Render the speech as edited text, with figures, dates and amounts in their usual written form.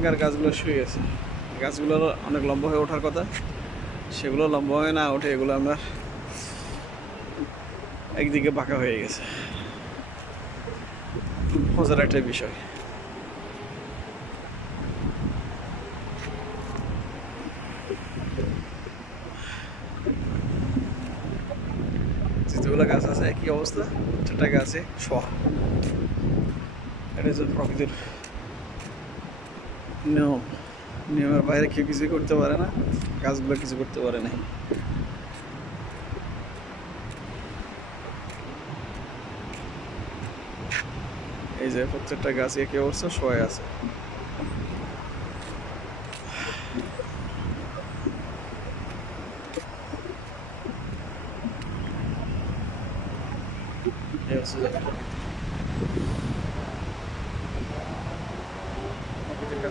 এখানকার গাছগুলো শুয়ে গেছে। গাছগুলো অনেক লম্বা হয়ে ওঠার কথা, সেগুলো লম্বা হয়ে না ওঠে, এগুলো আমরা একদিকে বাঁকা হয়ে গেছে। খুব মজার একটা বিষয়। যেগুলো গাছ আছে একই অবস্থা, চারটা গাছে শোয়া। এটা হচ্ছে প্রকৃতির নিয়ম। নিয়মের বাইরে কেউ কিছুই করতে পারে না, গাছগুলো কিছু করতে পারে না। এই যে প্রত্যেকটা গাছ একই অবস্থা, শোয়া আছে। এই হচ্ছে